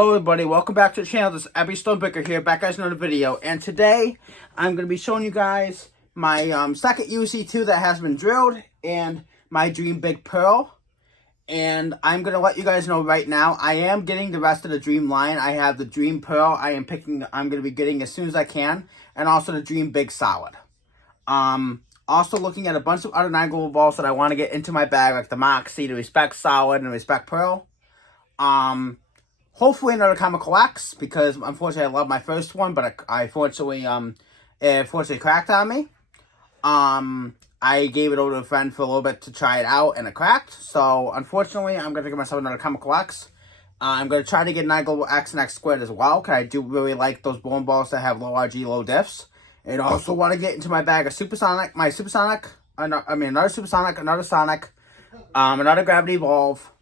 Hello everybody, welcome back to the channel. This is Abby Stonebricker here, back guys another video. And today, I'm going to be showing you guys my second uc2 that has been drilled and my Dream Big Pearl. And I'm going to let you guys know right now, I am getting the rest of the Dream line. I have the Dream Pearl I'm going to be getting as soon as I can, and also the Dream Big Solid. Also looking at a bunch of other 9-global balls that I want to get into my bag, like the Moxie, the Respect Solid, and the Respect Pearl. Hopefully another Chemical X, because unfortunately I love my first one, but I unfortunately cracked on me. I gave it over to a friend for a little bit to try it out, and it cracked. So unfortunately, I'm gonna get myself another Chemical X. I'm gonna try to get 9-global X and X squared as well, because I do really like those bowling balls that have low RG, low diffs. And also want to get into my bag of Supersonic, another Supersonic, another Sonic, another Gravity Evolve,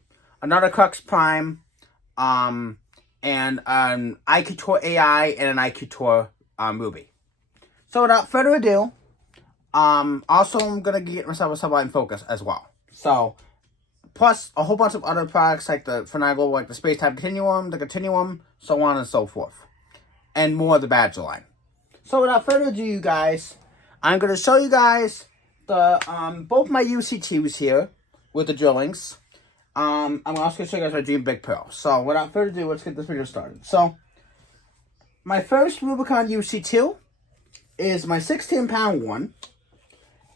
another Crux Prime, and an uc2 AI and an uc2 Ruby. So without further ado, also I'm gonna get myself a Sublime Focus as well. So plus a whole bunch of other products like the Finagle, like the Space Time Continuum, the Continuum, so on and so forth, and more of the Badger line. So without further ado, you guys, I'm gonna show you guys the both my uc2s here with the drillings. I'm also going to show you guys my Dream Big Pearl. So, without further ado, let's get this video started. So, my first Rubicon uc2 is my 16-pound one,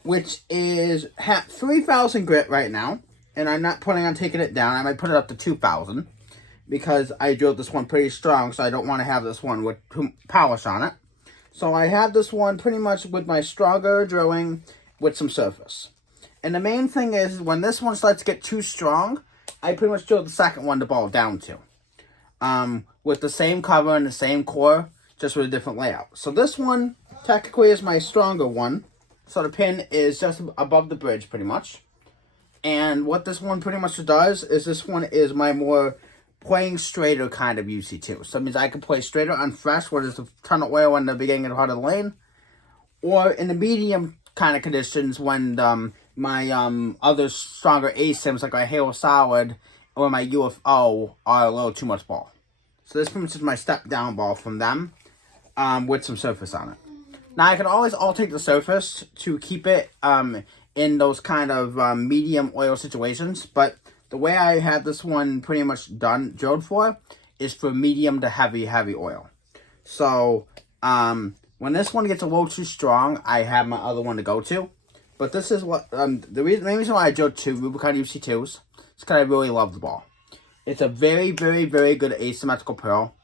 which is 3,000 grit right now. And I'm not planning on taking it down. I might put it up to 2,000, because I drilled this one pretty strong, so I don't want to have this one with polish on it. So, I have this one pretty much with my stronger drilling with some surface. And the main thing is, when this one starts to get too strong, I pretty much drilled the second one to ball down to. With the same cover and the same core, just with a different layout. So this one, technically, is my stronger one. So the pin is just above the bridge, pretty much. And what this one pretty much does is, this one is my more playing straighter kind of uc2. So it means I can play straighter on fresh, where there's a ton of oil in the beginning and the heart of the lane. Or in the medium kind of conditions, when my other stronger ASIMs, like my Halo Solid or my UFO, are a little too much ball. So this pretty much is my step down ball from them, with some surface on it. Now I can always alter the surface to keep it in those kind of medium oil situations, but the way I had this one pretty much drilled for is for medium to heavy oil. So when this one gets a little too strong, I have my other one to go to. But this is what, the main reason why I drilled two Rubicon uc2s is because I really love the ball. It's a very, very, very good asymmetrical pearl.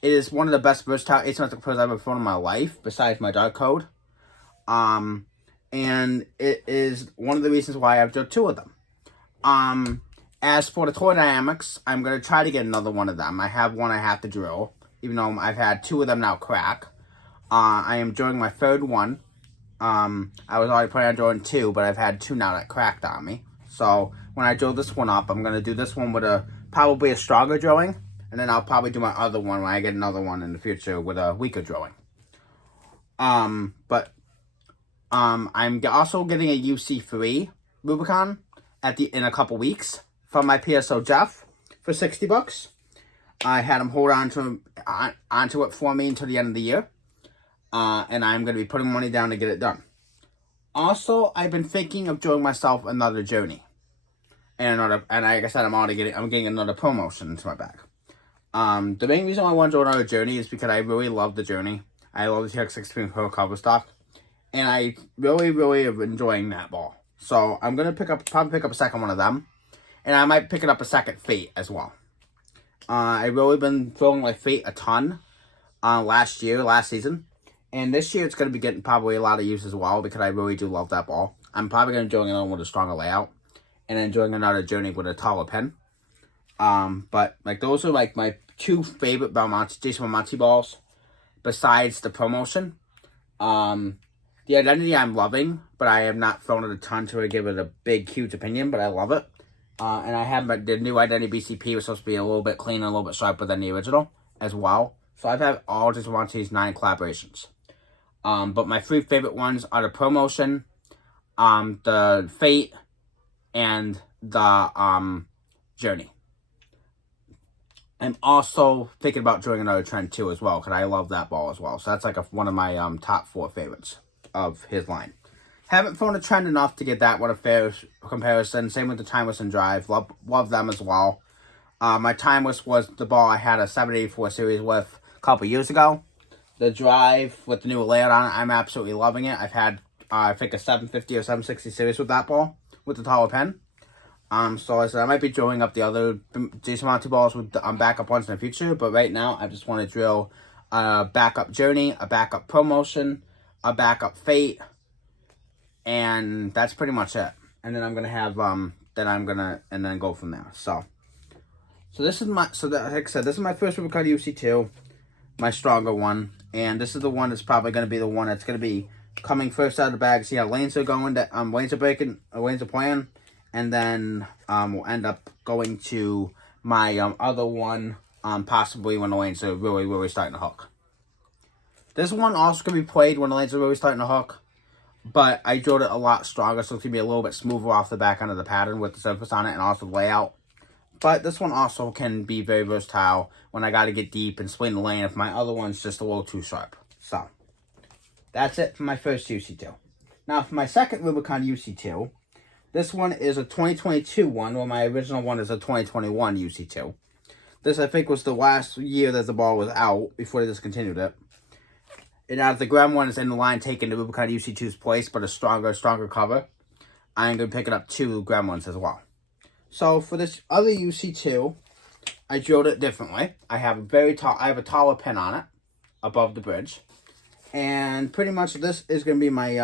It is one of the best versatile asymmetrical pearls I've ever thrown in my life, besides my Dark Code. And it is one of the reasons why I've drilled two of them. As for the toy dynamics, I'm going to try to get another one of them. I have one I have to drill, even though I've had two of them now crack. I am drilling my third one. I was already planning on drilling two, but I've had two now that cracked on me. So when I drill this one up, I'm going to do this one with probably a stronger drilling. And then I'll probably do my other one when I get another one in the future with a weaker drilling. I'm also getting a UC3 Rubicon in a couple weeks from my PSO Jeff for $60. I had him hold onto it for me until the end of the year. And I'm going to be putting money down to get it done. Also, I've been thinking of doing myself another Journey. And like I said, I'm getting another promotion into my bag. The main reason I want to do another Journey is because I really love the Journey. I love the TX16 Pro cover stock. And I really, really am enjoying that ball. So I'm going to probably pick up a second one of them. And I might pick it up a second Fate as well. I've really been throwing my Fate a ton last season. And this year, it's going to be getting probably a lot of use as well, because I really do love that ball. I'm probably going to join another one with a stronger layout, and then join another Journey with a taller pin. But like, those are like my two favorite Jason Belmonte balls, besides the promotion. The Identity I'm loving, but I have not thrown it a ton to give it a big, huge opinion, but I love it. And I have the new Identity BCP was supposed to be a little bit cleaner, a little bit sharper than the original as well. So I've had all Jason Belmonte's 9 collaborations. But my 3 favorite ones are the promotion, the Fate, and the Journey. I'm also thinking about doing another trend too as well, because I love that ball as well. So that's like one of my top 4 favorites of his line. Haven't found a trend enough to get that one a fair comparison. Same with the Timeless and Drive. Love them as well. My Timeless was the ball I had a 784 series with a couple years ago. The Drive with the new layout on it, I'm absolutely loving it. I've had, I think, a 750 or 760 series with that ball, with the taller pen. So I said I might be drilling up the other decent amount of balls with backup ones in the future, but right now I just want to drill a backup Journey, a backup Promotion, a backup Fate, and that's pretty much it. And then I'm gonna have and then go from there. So this is my like I said, this is my first Rubicon UC2, my stronger one, and this is the one that's probably gonna be the one that's gonna be coming first out of the bag. See how lanes are going, that lanes are breaking, lanes are playing. And then we'll end up going to my other one, possibly when the lanes are really, really starting to hook. This one also can be played when the lanes are really starting to hook, but I drilled it a lot stronger, so it's going to be a little bit smoother off the back end of the pattern with the surface on it and also the layout. But this one also can be very versatile when I got to get deep and swing the lane if my other one's just a little too sharp. So, that's it for my first UC2. Now, for my second Rubicon UC2, this one is a 2022 one, while my original one is a 2021 UC2. This, I think, was the last year that the ball was out before they discontinued it. And now the Grem one is in the line taking the Rubicon UC2's place, but a stronger cover. I'm going to pick it up 2 Grem ones as well. So for this other UC2, I drilled it differently. I have a taller pin on it above the bridge. And pretty much this is going to be my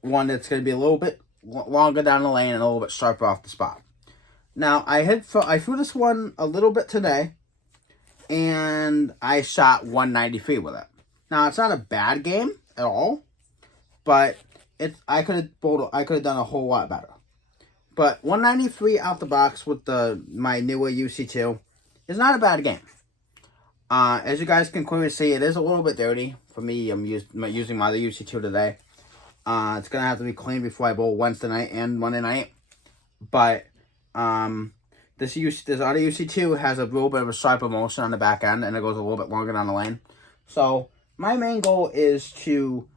one that's going to be a little bit longer down the lane and a little bit sharper off the spot. Now, I threw this one a little bit today, and I shot 193 with it. Now, it's not a bad game at all, but I could have done a whole lot better. But 193 out the box with my newer UC2 is not a bad game. As you guys can clearly see, it is a little bit dirty for me. I'm using my other UC2 today. It's going to have to be cleaned before I bowl Wednesday night and Monday night. But this other UC2 has a little bit of a sharper motion on the back end, and it goes a little bit longer down the lane. So my main goal is to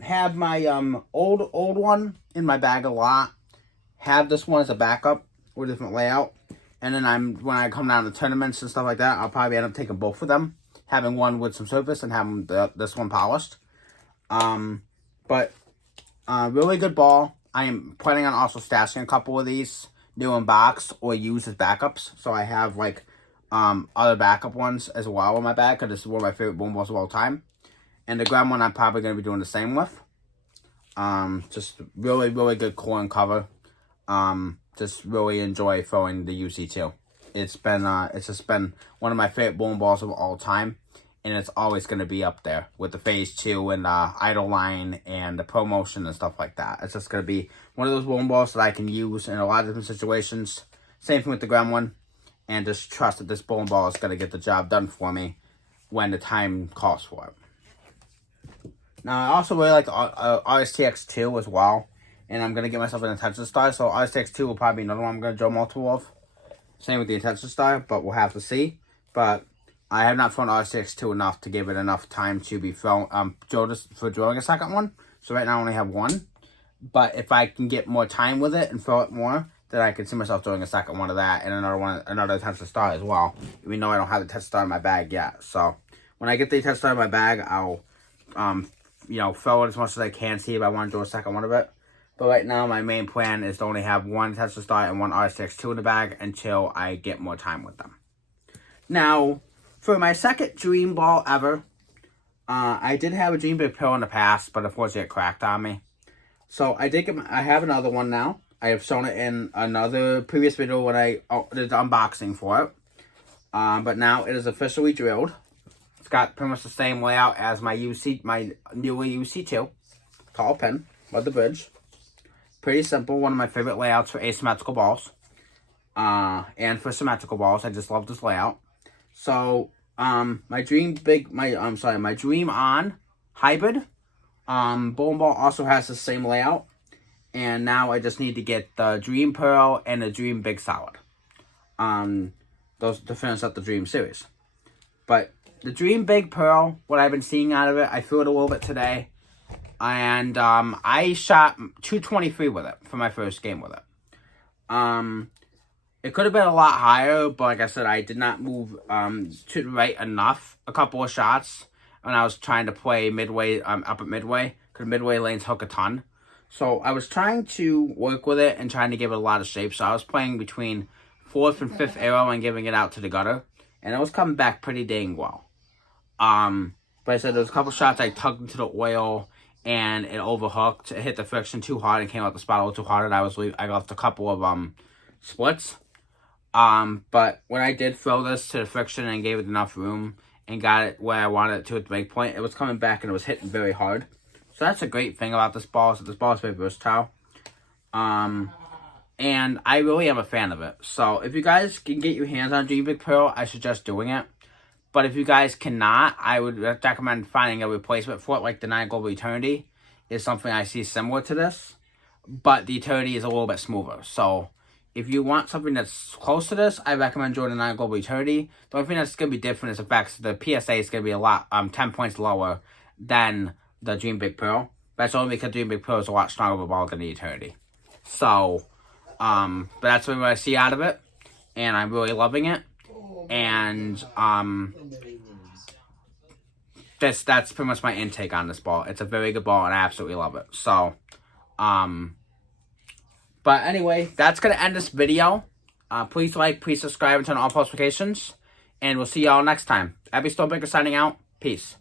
have my old one in my bag a lot, have this one as a backup with a different layout, and then when I come down to tournaments and stuff like that, I'll probably end up taking both of them, having one with some surface and having this one polished. But really good ball. I am planning on also stashing a couple of these new in box or use as backups. So I have like other backup ones as well in my bag, because this is one of my favorite bowling balls of all time. And the Grem one I'm probably going to be doing the same with. Just really, really good core and cover. Just really enjoy throwing the UC2. It's just been one of my favorite bowling balls of all time. And it's always going to be up there with the Phase 2 and the Idle Line and the Promotion and stuff like that. It's just going to be one of those bowling balls that I can use in a lot of different situations. Same thing with the Grem one. And just trust that this bowling ball is going to get the job done for me when the time calls for it. Now, I also really like the RSTX2 as well. And I'm going to get myself an Attention Star. So RSTX2 will probably be another one I'm going to draw multiple of. Same with the Attention Star, but we'll have to see. But I have not thrown RSTX2 enough to give it enough time to be thrown for drawing a second one. So right now I only have one. But if I can get more time with it and throw it more, then I can see myself throwing a second one of that and another Attention Star as well. Even though I don't have the Attention Star in my bag yet. So when I get the Attention Star in my bag, I'll throw it as much as I can, see if I want to do a second one of it. But right now, my main plan is to only have one Attention Star and one RSTX2 in the bag until I get more time with them. Now, for my second dream ball ever, I did have a Dream Big Pill in the past, but unfortunately it cracked on me. So I have another one now. I have shown it in another previous video when I did the unboxing for it. But now it is officially drilled. It's got pretty much the same layout as my newer UC2. Tall pin with the bridge. Pretty simple. One of my favorite layouts for asymmetrical balls. And for symmetrical balls. I just love this layout. So, my Dream On Hybrid bowling ball also has the same layout. And now I just need to get the Dream Pearl and the Dream Big Solid. those to finish up the Dream series. But the Dream Big Pearl, what I've been seeing out of it, I threw it a little bit today. And I shot 223 with it for my first game with it. It could have been a lot higher, but like I said, I did not move to the right enough. A couple of shots when I was trying to play midway, up at midway, because midway lanes hook a ton. So I was trying to work with it and trying to give it a lot of shape. So I was playing between 4th and 5th arrow and giving it out to the gutter, and it was coming back pretty dang well. But I said there was a couple shots I tugged into the oil and it overhooked. It hit the friction too hard and came out the spot a little too hard, and I left a couple of splits. But when I did throw this to the friction and gave it enough room and got it where I wanted it to at the break point, it was coming back and it was hitting very hard. So that's a great thing about this ball, is that this ball is very versatile. And I really am a fan of it. So if you guys can get your hands on Dream Big Pearl, I suggest doing it. But if you guys cannot, I would recommend finding a replacement for it, like the 9 Global Eternity is something I see similar to this. But the Eternity is a little bit smoother. So if you want something that's close to this, I recommend joining the 9 Global Eternity. The only thing that's going to be different is the fact that the PSA is going to be a lot, 10 points lower than the Dream Big Pearl. That's only because Dream Big Pearl is a lot stronger of a ball than the Eternity. So, but that's what I see out of it. And I'm really loving it. And, that's pretty much my intake on this ball. It's a very good ball and I absolutely love it. So, but anyway, that's going to end this video. Please like, please subscribe, and turn on all post notifications. And we'll see y'all next time. Abby Stonebaker signing out. Peace.